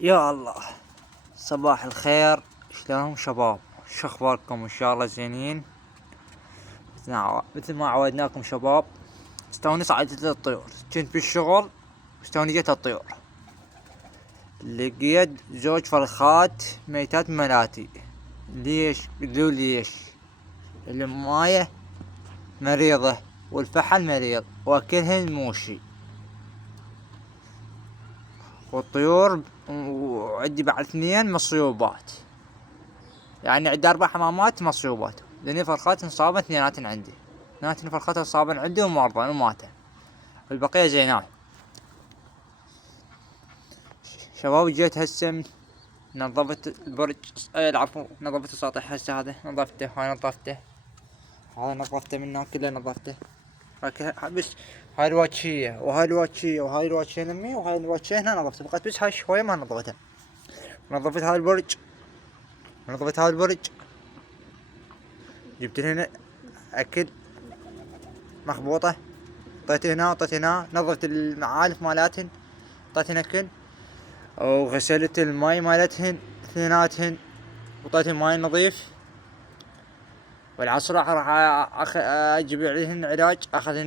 يا الله، صباح الخير. شلونكم شباب؟ شو اخباركم؟ ان شاء الله زينين. مثل ما عودناكم شباب، استوني صعدت الطيور، كنت بالشغل استوني جت الطيور، لقيت زوج فرخات ميتات ملاتي. ليش؟ قلوا ليش؟ المايه مريضة والفحل مريض واكلهن موشي، والطيور وعندي بعد 2 مصيوبات، يعني عندي 4 حمامات مصيوبات، لاني فرخات انصابن 2 عندي، 2 فرخات انصابن عندي ومرضى وماتن، والبقية زينات. شباب جيت هسه نظفت البرج، العفو نظفت السطح، هسه هذا نظفته، هاي نظفته، هذا نظفته من هناك كله نظفته، بس هاي الواتشية وهاي الواتشية وهاي الواتشية نمي وهاي الواتشية هنا نظفتها، بقت بس هاي شوية ما نظفتها. نظفت هاي البرج، نظفت هاي البرج، جبت هنا اكل مخبوطة، طيت هنا وطيت هنا، نظفت المعالف مالاتهن، طيتهن اكل، وغسلت الماي مالتهن اثنيناتهن، وطيتهن ماي نظيف. والعصر راح اجيب عليهن علاج، اخذهن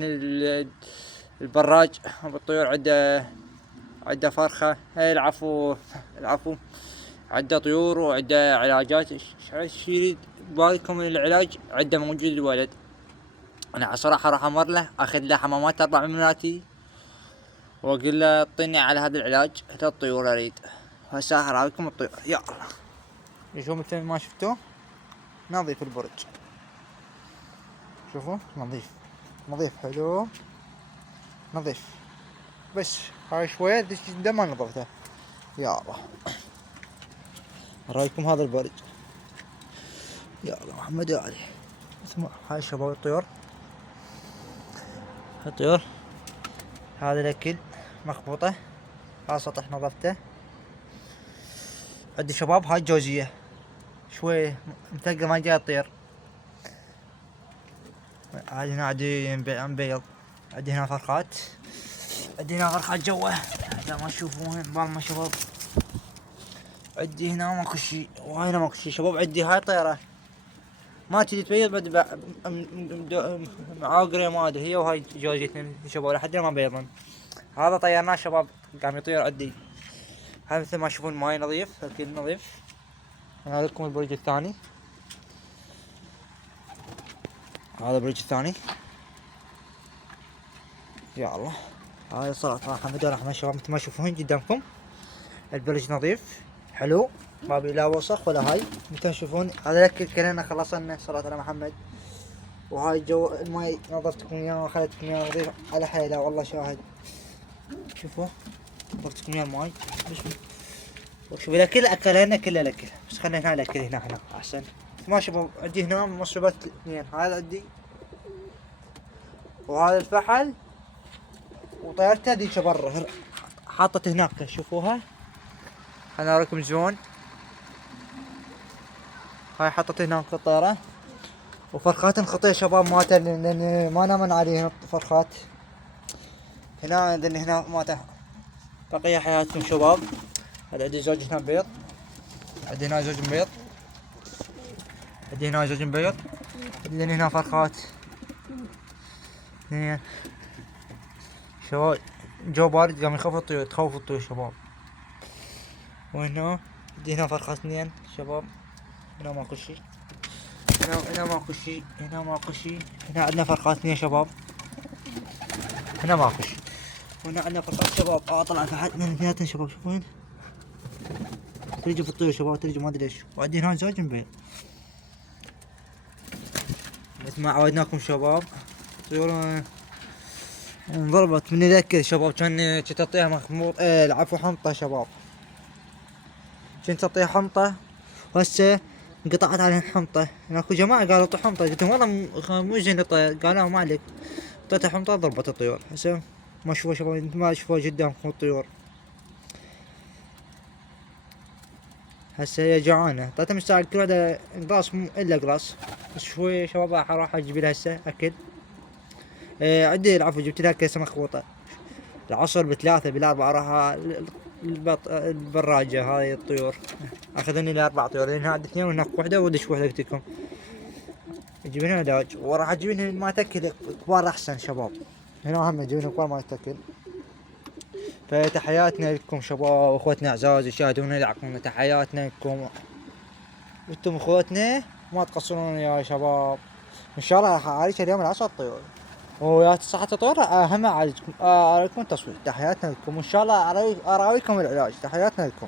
البراج بالطيور، عده فرخة، العفو العفو، عده طيور وعده علاجات. شي بالكم من العلاج عده موجود الولد. انا صراحة راح امر له اخذ له حمامات 4 من مراتي، واقول له اعطيني على هذا العلاج للطيور اريد. هسه اراويكم الطيور، يا الله. شوفوا مثل ما شفتوا نظيف البرج، شوفوا نظيف، نظيف حلو نظيف، بس هاي شوية ذيك جدا ما نظفتها. يا الله، اراويكم هذا البرج، يا الله محمد يا علي. اسمع هاي شباب الطيور، الطيور هذا الاكل مخبوطة، هذا سطح نظفته. عندي شباب هاي جوزية شوي متلقى ما جاي الطير، عادي هنا عندي مبيض، عندي هنا فرخات، عندي هنا فرخات جوا اذا ما تشوفون بالما شباب، عندي هنا ماكو شي وهاي هنا ماكو شي شباب. عندي هاي طيرة ما تجي تبيض بعد معاقرة ما ادري، هي وهاي جوزيتنا شباب لحد ما بيضن. هذا طيرناه شباب قام يطير عندي. هذا مثل ما تشوفون ماي نظيف، اكل نظيف. انا لكم البرج الثاني، هذا البرج الثاني، يا الله. هذا صراحة حمد الرحمن شباب مثل ما تشوفون قدامكم، البرج نظيف حلو ما بي لا وسخ ولا هاي. مثل ما تشوفون هذا الاكل كلنا خلصنا صلاة على محمد. وهاي جو الماي نظفتكم اياه واخذتكم اياه نظيف على حيله والله شاهد. شوفوا نظفتكم اياه الماي، شوفوا الاكل اكلنا كله الاكل، بس خلينا هنا الاكل هنا احسن. ما شباب عندي هنا مشروبات 2، هذا عندي وهذا الفحل، وطيرته ذيك برا حاطت هناك شوفوها. انا اراكم زون، هاي حطت هناك الطيرة. وفرخات خطية شباب ماتت لان ما نامن عليهم فرخات هنا، لان هنا ماتت بقية حياتهم شباب. هذا عندي زوج هنا بيض، عندي هنا زوج بيض، عندي هنا زوج بيض، لان هنا فرخات 2 شباب. جو بارد قام يخوف الطيور، تخوف الطيور شباب. وهنا عندي هنا فرخات 2 شباب، هنا ماكو شي، هنا ماكو شي، هنا ماكو شي، هنا عندنا فرخات 2 شباب، هنا ماكو شي، وهنا عندنا فرخات شباب. طلع فحد من 2 شباب، شوفون ترجع في الطيور شباب، ترجع ما ادري ليش. وعندي هنا زوج مبيض مثل ما عودناكم شباب. طيور انضربت من الاكل شباب، كنت اعطيها مخموط العفو حنطة شباب، كنت اعطيها حنطة وهسه انقطعت على الحنطة. اكو جماعة قالوا اعطوا حنطة، قلت لهم والله مو زين الطير، قالوا ما عليك، اعطيتها حنطة ضربت الطيور. هسه ما شوفوا شباب انت ما شوفوا قدامكم الطيور، هسه هي جوعانة. اعطيتها من ساعة كل واحدة قراص الا قراص، بس شوي شباب راح اجيب لها هسه اكل. عندي العفو جبت لها كيسة مخبوطة، العصر ب3 بال4 راح البراجة هاي الطيور. اخذني لي 4 طيور، لان هاد 2 وهناك وحدة ودش وحدة قلتلكم. اجيب هنا داج وراح اجيب هنا ما تاكل كبار احسن شباب. هنا هم اجيب هنا كبار ما تاكل. فتحياتنا لكم شباب واخوتنا اعزاز يشاهدونا يلعقونا، تحياتنا لكم وانتم اخوتنا ما تقصرون يا شباب. ان شاء الله راح اعالج اليوم 10 طيور، ويا 9 طيور هم اعالجكم تصوير. تحياتنا لكم وان شاء الله اراويكم العلاج. تحياتنا لكم.